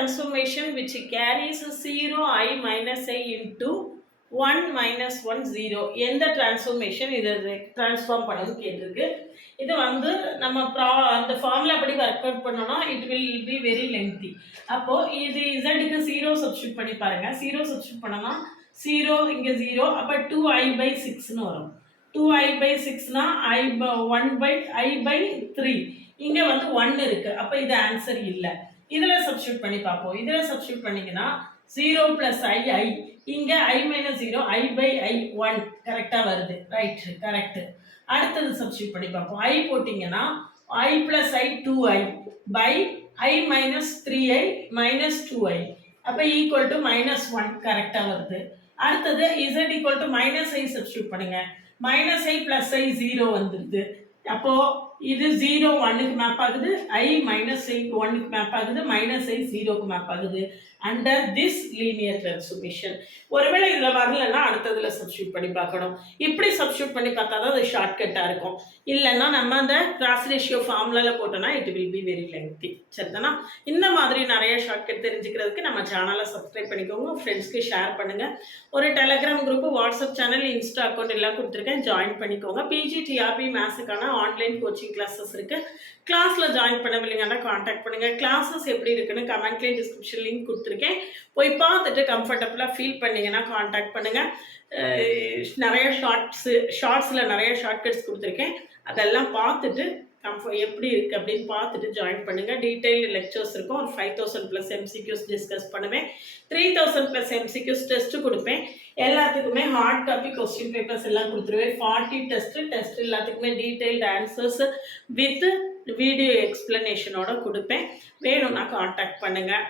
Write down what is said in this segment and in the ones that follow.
transformation which carries 0 I minus I into 1 minus 1 0 எந்த transformation இதை transform பண்ணணும்னு கேட்டிருக்கு. இது வந்து நம்ம அந்த ஃபார்முலா படி ஒர்க் அவுட் பண்ணோம்னா it will be very lengthy. அப்போது இது இசட்டுக்கு 0 சப்ஸ்டியூட் பண்ணி பாருங்கள். 0 சப்ஸ்டியூட் பண்ணோம்னா 0 இங்கே 0, அப்போ 2i/6ன்னு வரும். 2i/6னா 1/i/3. இங்கே வந்து 1 இருக்குது, அப்போ இது ஆன்சர் இல்லை. இதில் சப்ஸ்டியூட் பண்ணி பார்ப்போம். இதில் சப்ஸ்டியூட் பண்ணிங்கன்னா 0 + i இங்கே i - 0 i/i 1 கரெக்டாக வருது. Right, correct. அடுத்தது சப்ஸ்டியூட் பண்ணி பார்ப்போம். i போட்டிங்கன்னா i + i 2i by i - 3i - 2i, அப்போ ஈக்குவல் டு -1 கரெக்டாக வருது. அடுத்தது z -i சப்ஸ்டியூட் பண்ணுங்க. -i + i 0 வந்துடுது. அப்போது இது 0 1க்கு மேப் ஆகுது, i - i 1க்கு மேப் ஆகுது, -i 0க்கு மேப் ஆகுது அண்டர் திஸ் லீனியர் டிரான்ஸ்ஃபார்மேஷன். ஒருவேளை இதில் வரலன்னா அடுத்ததில் சப்ஸ்டியூட் பண்ணி பார்க்கணும். இப்படி சப்ஸ்டியூட் பண்ணி பார்த்தா தான் அது ஷார்ட்கட்டாக இருக்கும். இல்லைன்னா நம்ம அந்த கிராஸ் ரேஷியோ ஃபார்முலாவில் போட்டோன்னா it will be very lengthy. சரிதானா? இந்த மாதிரி நிறைய ஷார்ட்கட் தெரிஞ்சுக்கிறதுக்கு நம்ம சேனலை சப்ஸ்கிரைப் பண்ணிக்கோங்க, ஃப்ரெண்ட்ஸ்க்கு ஷேர் பண்ணுங்கள். ஒரு Telegram group, WhatsApp channel, Insta account எல்லாம் கொடுத்துருக்கேன், ஜாயின் பண்ணிக்கோங்க. PGTRB மேத்ஸுக்கான ஆன்லைன் கோச்சிங் கிளாஸஸ் இருக்குது. கிளாஸில் ஜாயின் பண்ணவில்லைங்கன்னா காண்டாக்ட் பண்ணுங்கள். கிளாஸஸ் எப்படி இருக்குன்னு கமெண்ட்லேயும் டிஸ்கிரிப்ஷன் லிங்க் கொடுத்துருக்கேன், போய் பார்த்துட்டு கம்ஃபர்டபுளாக ஃபீல் பண்ணிங்கன்னா காண்டாக்ட் பண்ணுங்கள். நிறைய ஷார்ட்ஸில் நிறைய ஷார்ட்கட்ஸ் கொடுத்துருக்கேன், அதெல்லாம் பார்த்துட்டு எப்படி இருக்குது அப்படின்னு பார்த்துட்டு ஜாயின் பண்ணுங்கள். டீட்டெயில் லெக்சர்ஸ் இருக்கும். ஒரு 5000+ MCQs டிஸ்கஸ் பண்ணுவேன். 3000+ MCQs டெஸ்ட்டு கொடுப்பேன். எல்லாத்துக்குமே ஹார்ட் காப்பி கொஸ்டின் பேப்பர்ஸ் எல்லாம் கொடுத்துருவேன். 40 டெஸ்ட் எல்லாத்துக்குமே டீட்டெயில்டு ஆன்சர்ஸ் வித் வீடியோ எக்ஸ்பிளனேஷனோட கொடுப்பேன். வேணும்னா காண்டாக்ட் பண்ணுங்கள்.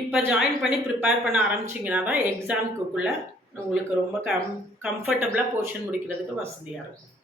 இப்போ ஜாயின் பண்ணி ப்ரிப்பேர் பண்ண ஆரம்பிச்சிங்கன்னா தான் எக்ஸாமுக்குள்ளே உங்களுக்கு ரொம்ப கம்ஃபர்டபுளாக போர்ஷன் முடிக்கிறதுக்கு வசதியாக இருக்கும்.